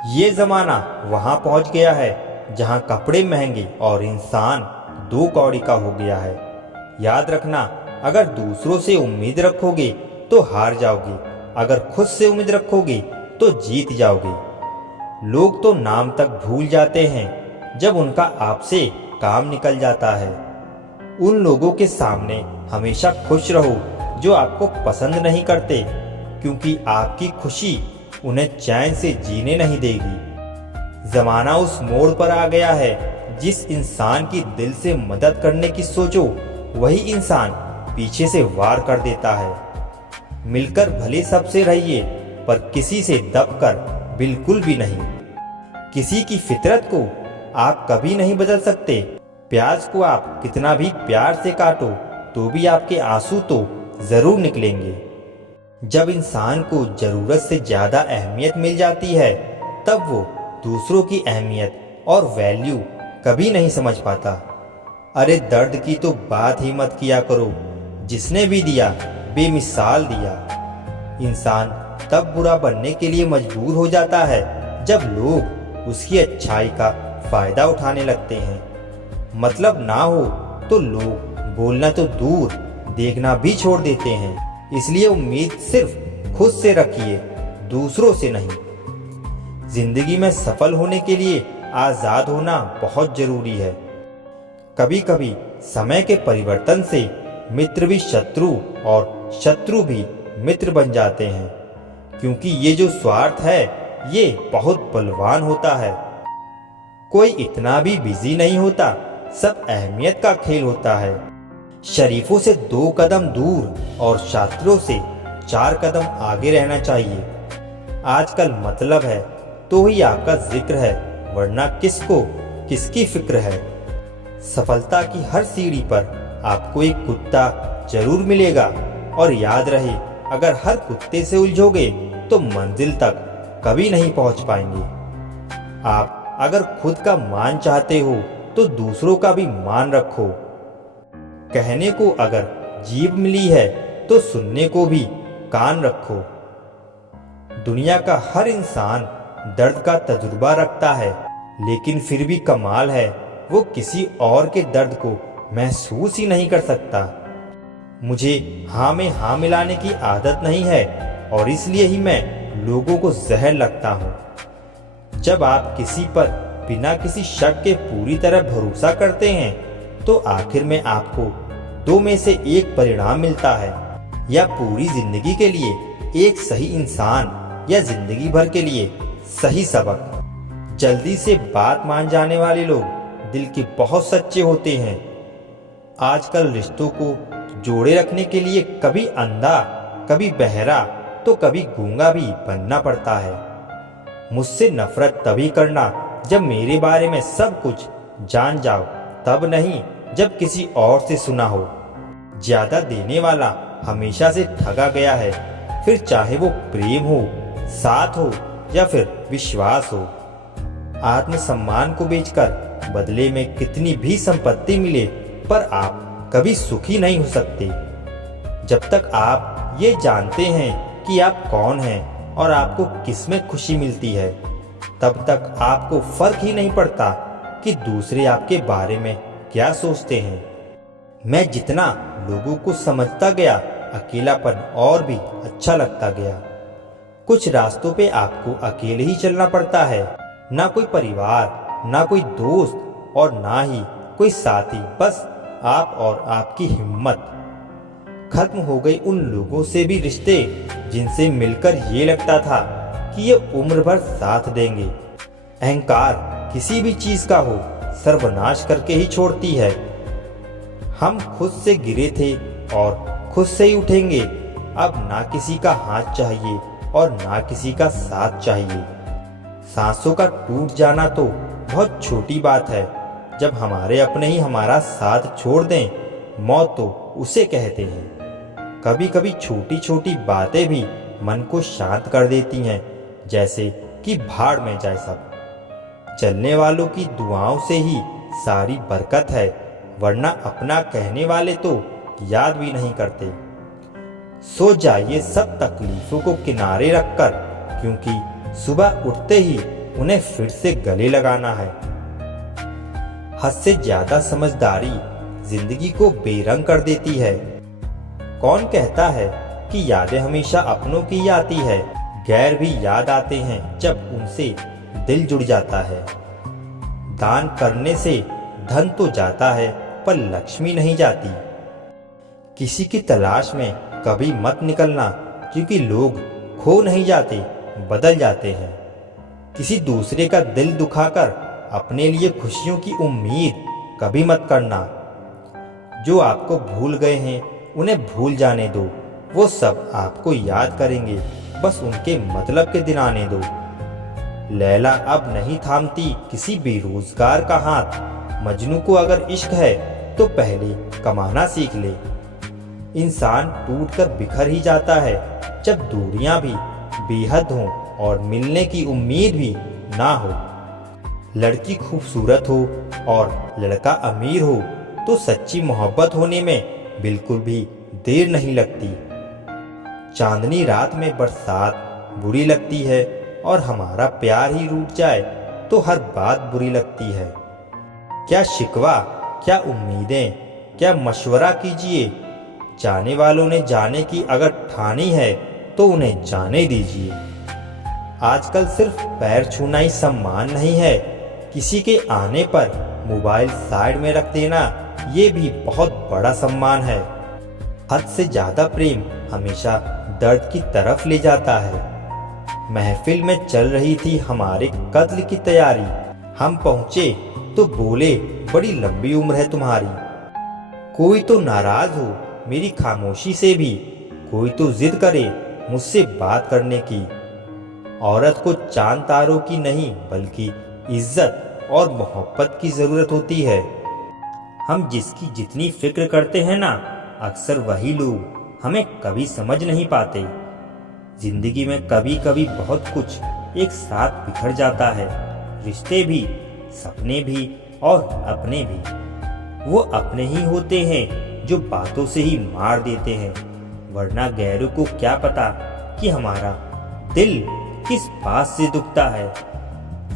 ये ज़माना वहाँ पहुँच गया है जहाँ कपड़े महंगे और इंसान दो कौड़ी का हो गया है। याद रखना, अगर दूसरों से उम्मीद रखोगे तो हार जाओगे, अगर खुद से उम्मीद रखोगे तो जीत जाओगे। लोग तो नाम तक भूल जाते हैं जब उनका आपसे काम निकल जाता है। उन लोगों के सामने हमेशा खुश रहो जो आपको पसंद नहीं करते, क्योंकि आपकी खुशी उन्हें चैन से जीने नहीं देगी। जमाना उस मोड़ पर आ गया है, जिस इंसान की दिल से मदद करने की सोचो वही इंसान पीछे से वार कर देता है। मिलकर भले सबसे रहिए, पर किसी से दबकर बिल्कुल भी नहीं। किसी की फितरत को आप कभी नहीं बदल सकते। प्याज को आप कितना भी प्यार से काटो तो भी आपके आंसू तो जरूर निकलेंगे। जब इंसान को जरूरत से ज्यादा अहमियत मिल जाती है, तब वो दूसरों की अहमियत और वैल्यू कभी नहीं समझ पाता। अरे दर्द की तो बात ही मत किया करो, जिसने भी दिया बेमिसाल दिया। इंसान तब बुरा बनने के लिए मजबूर हो जाता है जब लोग उसकी अच्छाई का फायदा उठाने लगते हैं। मतलब ना हो तो लोग बोलना तो दूर, देखना भी छोड़ देते हैं। इसलिए उम्मीद सिर्फ खुद से रखिए, दूसरों से नहीं। जिंदगी में सफल होने के लिए आजाद होना बहुत जरूरी है। कभी कभी समय के परिवर्तन से मित्र भी शत्रु और शत्रु भी मित्र बन जाते हैं, क्योंकि ये जो स्वार्थ है ये बहुत बलवान होता है। कोई इतना भी बिजी नहीं होता, सब अहमियत का खेल होता है। शरीफों से 2 कदम दूर और शातिरों से 4 कदम आगे रहना चाहिए। आजकल मतलब है तो ही आपका जिक्र है, वरना किसको किसकी फिक्र है। सफलता की हर सीढ़ी पर आपको एक कुत्ता जरूर मिलेगा, और याद रहे, अगर हर कुत्ते से उलझोगे तो मंजिल तक कभी नहीं पहुंच पाएंगे। आप अगर खुद का मान चाहते हो तो दूसरों का भी मान रखो। कहने को अगर जीभ मिली है तो सुनने को भी कान रखो। दुनिया का हर इंसान दर्द का तजुर्बा रखता है, लेकिन फिर भी कमाल है वो किसी और के दर्द को महसूस ही नहीं कर सकता। मुझे हाँ में हाँ मिलाने की आदत नहीं है, और इसलिए ही मैं लोगों को जहर लगता हूँ। जब आप किसी पर बिना किसी शक के पूरी तरह भरोसा करते हैं, तो आखिर में आपको 2 में से 1 परिणाम मिलता है। या पूरी जिंदगी के लिए एक सही इंसान, या जिंदगी भर के लिए सही सबक। जल्दी से बात मान जाने वाले लोग दिल के बहुत सच्चे होते हैं। आजकल रिश्तों को जोड़े रखने के लिए कभी अंधा, कभी बहरा, तो कभी गूंगा भी बनना पड़ता है। मुझसे नफरत तभी करना जब मेरे बारे में सब कुछ जान जाओ, तब नहीं जब किसी और से सुना हो। ज्यादा देने वाला हमेशा से ठगा गया है, फिर चाहे वो प्रेम हो, साथ हो या फिर विश्वास हो। आत्मसम्मान को बेचकर बदले में कितनी भी संपत्ति मिले, पर आप कभी सुखी नहीं हो सकते। जब तक आप ये जानते हैं कि आप कौन हैं और आपको किसमें खुशी मिलती है, तब तक आपको फर्क ही नहीं पड़ता कि दूसरे आपके बारे में क्या सोचते हैं। मैं जितना लोगों को समझता गया, अकेलापन और भी अच्छा लगता गया। कुछ रास्तों पे आपको अकेले ही चलना पड़ता है, ना कोई परिवार, ना कोई दोस्त और ना ही कोई साथी, बस आप और आपकी हिम्मत। खत्म हो गई उन लोगों से भी रिश्ते जिनसे मिलकर ये लगता था कि ये उम्र भर साथ देंगे। अहंकार किसी भी चीज का हो, सर्वनाश करके ही छोड़ती है। हम खुद से गिरे थे और खुद से ही उठेंगे। अब ना किसी का हाथ चाहिए और ना किसी का साथ चाहिए। सांसों का टूट जाना तो बहुत छोटी बात है, जब हमारे अपने ही हमारा साथ छोड़ दें, मौत तो उसे कहते हैं। कभी कभी छोटी छोटी बातें भी मन को शांत कर देती हैं, जैसे कि भाड़ में जाए सब। चलने वालों की दुआओं से ही सारी बरकत है, वरना अपना कहने वाले तो याद भी नहीं करते। सो जाइए सब तकलीफों को किनारे रखकर, क्योंकि सुबह उठते ही उन्हें फिर से गले लगाना है। हद से ज्यादा समझदारी जिंदगी को बेरंग कर देती है। कौन कहता है कि यादें हमेशा अपनों की आती है? गैर भी याद आते हैं जब उनसे दिल जुड़ जाता है। दान करने से धन तो जाता है पर लक्ष्मी नहीं जाती। किसी की तलाश में कभी मत निकलना, क्योंकि लोग खो नहीं जाते, बदल जाते हैं। किसी दूसरे का दिल दुखाकर अपने लिए खुशियों की उम्मीद कभी मत करना। जो आपको भूल गए हैं उन्हें भूल जाने दो, वो सब आपको याद करेंगे, बस उनके मतलब के दिन आने दो। लैला अब नहीं थामती किसी बेरोजगार का हाथ। मजनू को अगर इश्क है तो पहले कमाना सीख ले। इंसान टूटकर बिखर ही जाता है जब दूरियां भी बेहद हों और मिलने की उम्मीद भी ना हो। लड़की खूबसूरत हो और लड़का अमीर हो तो सच्ची मोहब्बत होने में बिल्कुल भी देर नहीं लगती। चांदनी रात में बरसात बुरी लगती है और हमारा प्यार ही रूठ जाए तो हर बात बुरी लगती है। क्या शिकवा, क्या उम्मीदें, क्या मशवरा कीजिए। जाने वालों ने जाने की अगर ठानी है तो उन्हें जाने दीजिए। आजकल सिर्फ पैर छूना ही सम्मान नहीं है, किसी के आने पर मोबाइल साइड में रख देना ये भी बहुत बड़ा सम्मान है। हद से ज्यादा प्रेम हमेशा दर्द की तरफ ले जाता है। महफिल में चल रही थी हमारे कत्ल की तैयारी। हम पहुंचे तो बोले बड़ी लंबी उम्र है तुम्हारी। कोई तो नाराज हो मेरी खामोशी से भी, कोई तो जिद करे मुझसे बात करने की। औरत को चांद तारों की नहीं बल्कि इज्जत और मोहब्बत की जरूरत होती है। हम जिसकी जितनी फिक्र करते हैं ना, अक्सर वही लोग हमें कभी समझ नहीं पाते। जिंदगी में कभी कभी बहुत कुछ एक साथ बिखर जाता है, रिश्ते भी, सपने भी और अपने भी। वो अपने ही होते हैं जो बातों से ही मार देते हैं, वरना गैरों को क्या पता कि हमारा दिल किस बात से दुखता है।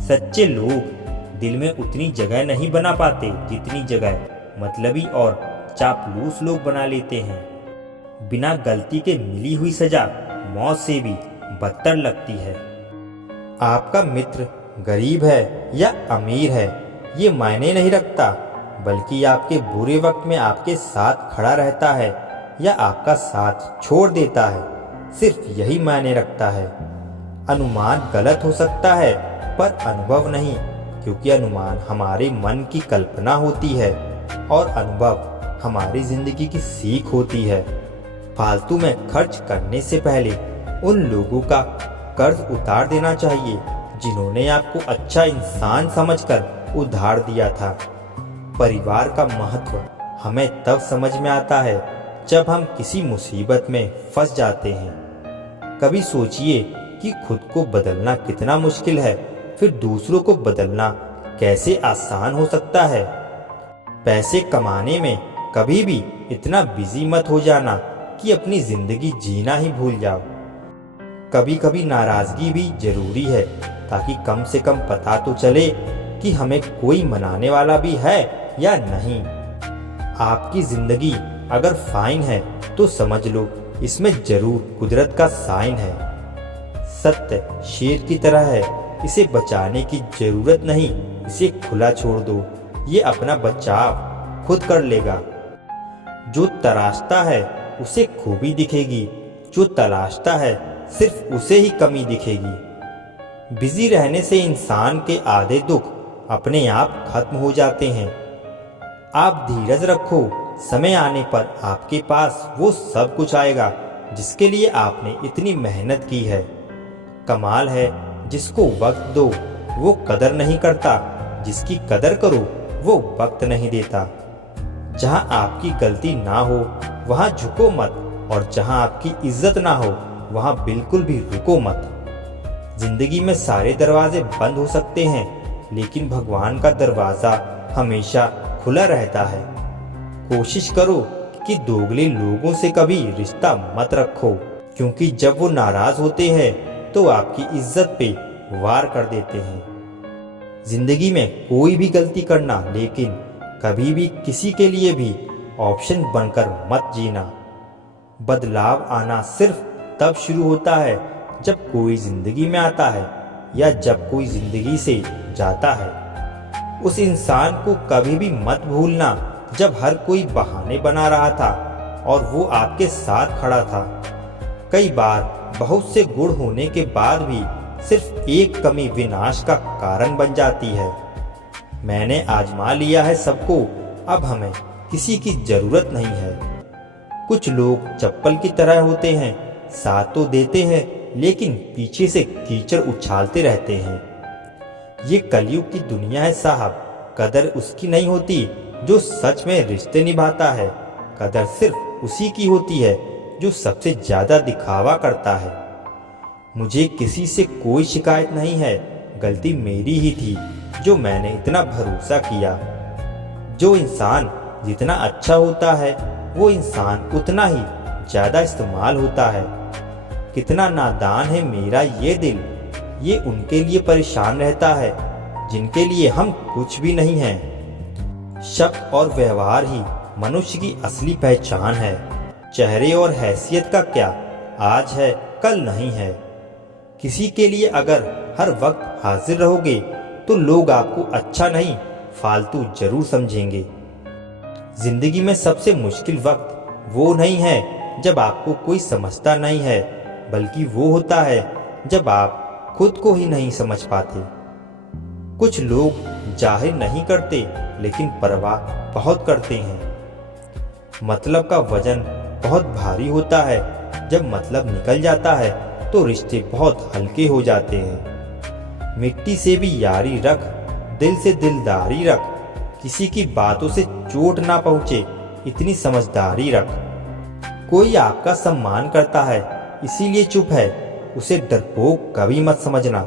सच्चे लोग दिल में उतनी जगह नहीं बना पाते जितनी जगह मतलबी और चापलूस लोग बना लेते हैं। बिना गलती के मिली हुई सजा मौत से भी बदतर लगती है। आपका मित्र गरीब है या अमीर है ये मायने नहीं रखता, बल्कि आपके बुरे वक्त में आपके साथ खड़ा रहता है या आपका साथ छोड़ देता है, सिर्फ यही मायने रखता है। अनुमान गलत हो सकता है पर अनुभव नहीं, क्योंकि अनुमान हमारे मन की कल्पना होती है और अनुभव हमारी जिंदगी की सीख होती है। फालतू में खर्च करने से पहले उन लोगों का कर्ज उतार देना चाहिए जिन्होंने आपको अच्छा इंसान समझकर उधार दिया था। परिवार का महत्व हमें तब समझ में आता है जब हम किसी मुसीबत में फंस जाते हैं। कभी सोचिए कि खुद को बदलना कितना मुश्किल है, फिर दूसरों को बदलना कैसे आसान हो सकता है। पैसे कमाने में कभी भी इतना बिजी मत हो जाना कि अपनी जिंदगी जीना ही भूल जाओ। कभी कभी नाराजगी भी जरूरी है, ताकि कम से कम पता तो चले कि हमें कोई मनाने वाला भी है या नहीं। आपकी जिंदगी अगर फाइन है तो समझ लो इसमें जरूर कुदरत का साइन है। सत्य शेर की तरह है, इसे बचाने की जरूरत नहीं, इसे खुला छोड़ दो, ये अपना बचाव खुद कर लेगा। जो तराशता है उसे खूबी दिखेगी, जो तलाशता है सिर्फ उसे ही कमी दिखेगी। बिजी रहने से इंसान के आधे दुख अपने आप खत्म हो जाते हैं। आप धीरज रखो, समय आने पर आपके पास वो सब कुछ आएगा जिसके लिए आपने इतनी मेहनत की है। कमाल है जिसको वक्त दो वो कदर नहीं करता, जिसकी कदर करो वो वक्त नहीं देता। जहाँ आपकी गलती ना हो वहाँ झुको मत, और जहाँ आपकी इज्जत ना हो वहाँ बिल्कुल भी रुको मत। जिंदगी में सारे दरवाजे बंद हो सकते हैं, लेकिन भगवान का दरवाजा हमेशा खुला रहता है। कोशिश करो कि दोगले लोगों से कभी रिश्ता मत रखो, क्योंकि जब वो नाराज होते हैं तो आपकी इज्जत पे वार कर देते हैं। जिंदगी में कोई भी गलती करना, लेकिन कभी भी किसी के लिए भी ऑप्शन बनकर मत जीना। बदलाव आना सिर्फ तब शुरू होता है जब कोई जिंदगी में आता है या जब कोई जिंदगी से जाता है। उस इंसान को कभी भी मत भूलना जब हर कोई बहाने बना रहा था और वो आपके साथ खड़ा था। कई बार बहुत से गुण होने के बाद भी सिर्फ एक कमी विनाश का कारण बन जाती है। मैंने आजमा लिया है सबको, अब हमें किसी की जरूरत नहीं है। कुछ लोग चप्पल की तरह होते हैं, साथ तो देते हैं लेकिन पीछे से कीचड़ उछालते रहते हैं। ये कलयुग की दुनिया है साहब। कदर उसकी नहीं होती जो सच में रिश्ते निभाता है। कदर सिर्फ उसी की होती है जो सबसे ज्यादा दिखावा करता है। मुझे किसी से कोई शिकायत नहीं है, गलती मेरी ही थी जो मैंने इतना भरोसा किया। जो इंसान जितना अच्छा होता है वो इंसान उतना ही ज्यादा इस्तेमाल होता है। कितना नादान है मेरा ये दिल, ये उनके लिए परेशान रहता है जिनके लिए हम कुछ भी नहीं हैं। शब्द और व्यवहार ही मनुष्य की असली पहचान है। चेहरे और हैसियत का क्या, आज है कल नहीं है। किसी के लिए अगर हर वक्त हाजिर रहोगे तो लोग आपको अच्छा नहीं फालतू जरूर समझेंगे। जिंदगी में सबसे मुश्किल वक्त वो नहीं है जब आपको कोई समझता नहीं है, बल्कि वो होता है जब आप खुद को ही नहीं समझ पाते। कुछ लोग जाहिर नहीं करते लेकिन परवाह बहुत करते हैं। मतलब का वजन बहुत भारी होता है, जब मतलब निकल जाता है तो रिश्ते बहुत हल्के हो जाते हैं। मिट्टी से भी यारी रख, दिल से दिलदारी रख, किसी की बातों से चोट ना पहुंचे इतनी समझदारी रख। कोई आपका सम्मान करता है इसीलिए चुप है, उसे डरपोक कभी मत समझना।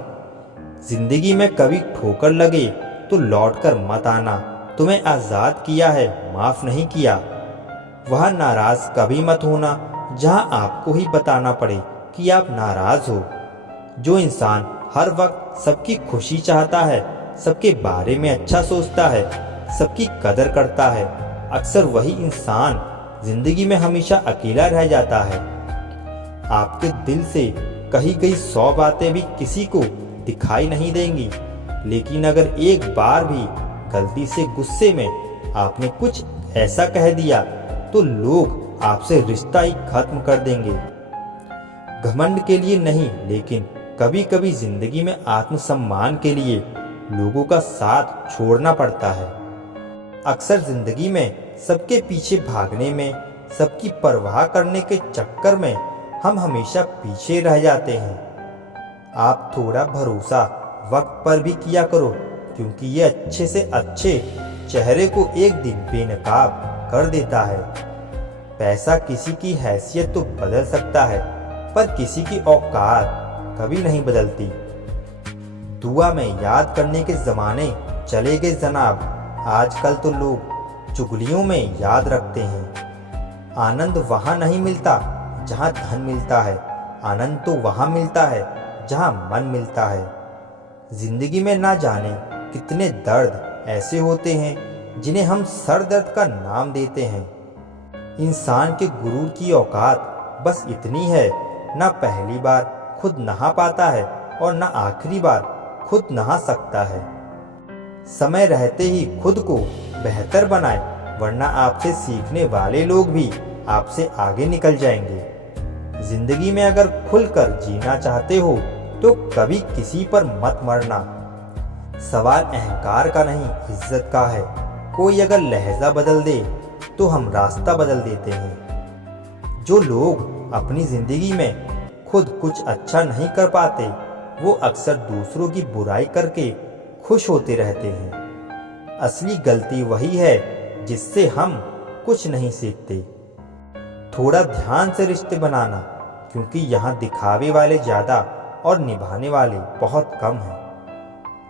जिंदगी में कभी ठोकर लगे तो लौटकर मत आना। तुम्हें आजाद किया है, माफ नहीं किया। वह नाराज कभी मत होना जहां आपको ही बताना पड़े कि आप नाराज हो। जो इंसान हर वक्त सबकी खुशी चाहता है, सबके बारे में अच्छा सोचता है, सबकी कदर करता है, अक्सर वही इंसान जिंदगी में हमेशा अकेला रह जाता है। आपके दिल से कही गई 100 बातें भी किसी को दिखाई नहीं देंगी, लेकिन अगर एक बार भी गलती से गुस्से में आपने कुछ ऐसा कह दिया तो लोग आपसे रिश्ता ही खत्म कर देंगे। घमंड के लिए नहीं, लेकिन कभी कभी जिंदगी में आत्मसम्मान के लिए लोगों का साथ छोड़ना पड़ता है। अक्सर जिंदगी में सबके पीछे भागने में, सबकी परवाह करने के चक्कर में हम हमेशा पीछे रह जाते हैं। आप थोड़ा भरोसा वक्त पर भी किया करो, क्योंकि ये अच्छे से अच्छे चेहरे को एक दिन बेनकाब कर देता है। पैसा किसी की हैसियत तो बदल सकता है, पर किसी की औकात कभी नहीं बदलती। दुआ में याद करने के जमाने चले गए जनाब, आजकल तो लोग चुगलियों में याद रखते हैं। आनंद वहाँ नहीं मिलता जहाँ धन मिलता है, आनंद तो वहाँ मिलता है जहाँ मन मिलता है। जिंदगी में ना जाने कितने दर्द ऐसे होते हैं जिन्हें हम सर दर्द का नाम देते हैं। इंसान के गुरूर की औकात बस इतनी है, ना पहली बार खुद नहा पाता है और ना आखिरी बार खुद नहा सकता है। समय रहते ही खुद को बेहतर बनाए, वरना आपसे सीखने वाले लोग भी आपसे आगे निकल जाएंगे। जिंदगी में अगर खुलकर जीना चाहते हो तो कभी किसी पर मत मरना। सवाल अहंकार का नहीं, इज्जत का है। कोई अगर लहजा बदल दे तो हम रास्ता बदल देते हैं। जो लोग अपनी जिंदगी में खुद कुछ अच्छा नहीं कर पाते, वो अक्सर दूसरों की बुराई करके खुश होते रहते हैं। असली गलती वही है जिससे हम कुछ नहीं सीखते। थोड़ा ध्यान से रिश्ते बनाना, क्योंकि यहाँ दिखावे वाले ज्यादा और निभाने वाले बहुत कम हैं।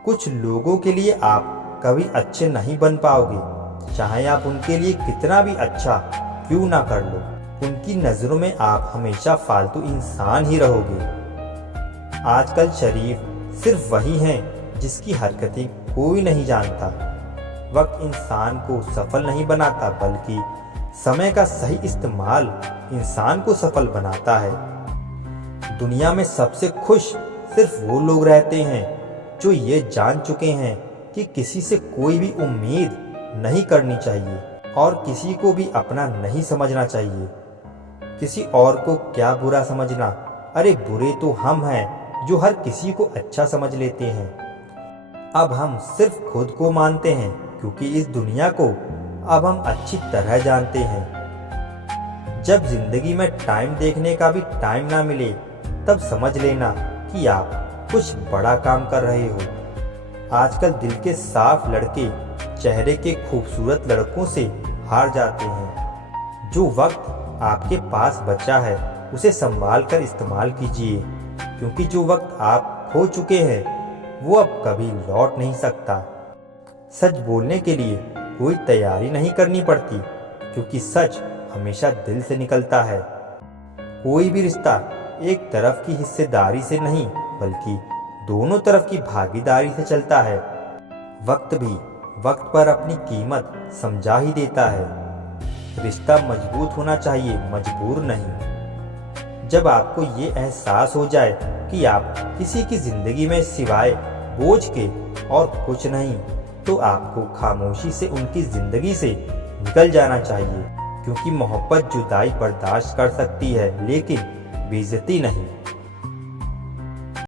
कुछ लोगों के लिए आप कभी अच्छे नहीं बन पाओगे, चाहे आप उनके लिए कितना भी अच्छा क्यों ना कर लो। उनकी नजरों में आप हमेशा फालतू इंसान ही रहोगे। आजकल शरीफ सिर्फ वही हैं जिसकी हरकतें कोई नहीं जानता। वक्त इंसान को सफल नहीं बनाता, बल्कि समय का सही इस्तेमाल इंसान को सफल बनाता है। दुनिया में सबसे खुश सिर्फ वो लोग रहते हैं जो ये जान चुके हैं कि किसी से कोई भी उम्मीद नहीं करनी चाहिए और किसी को भी अपना नहीं समझना चाहिए। किसी और को क्या बुरा समझना, अरे बुरे तो हम हैं जो हर किसी को अच्छा समझ लेते हैं। अब हम सिर्फ खुद को मानते हैं, क्योंकि इस दुनिया को अब हम अच्छी तरह जानते हैं। जब जिंदगी में टाइम देखने का भी टाइम ना मिले, तब समझ लेना कि आप कुछ बड़ा काम कर रहे हो। आजकल दिल के साफ लड़के चेहरे के खूबसूरत लड़कों से हार जाते हैं। जो वक्त आपके पास बचा है उसे संभाल कर इस्तेमाल कीजिए, क्योंकि जो वक्त आप खो चुके हैं वो अब कभी लौट नहीं सकता। सच बोलने के लिए कोई तैयारी नहीं करनी पड़ती, क्योंकि सच हमेशा दिल से निकलता है। कोई भी रिश्ता एक तरफ की हिस्सेदारी से नहीं, बल्कि दोनों तरफ की भागीदारी से चलता है। वक्त भी वक्त पर अपनी कीमत समझा ही देता है। रिश्ता मजबूत होना चाहिए, मजबूर नहीं। जब आपको ये एहसास हो जाए कि आप किसी की जिंदगी में सिवाय बोझ के और कुछ नहीं, तो आपको खामोशी से उनकी जिंदगी से निकल जाना चाहिए, क्योंकि मोहब्बत जुदाई बर्दाश्त कर सकती है, लेकिन बेइज्जती नहीं।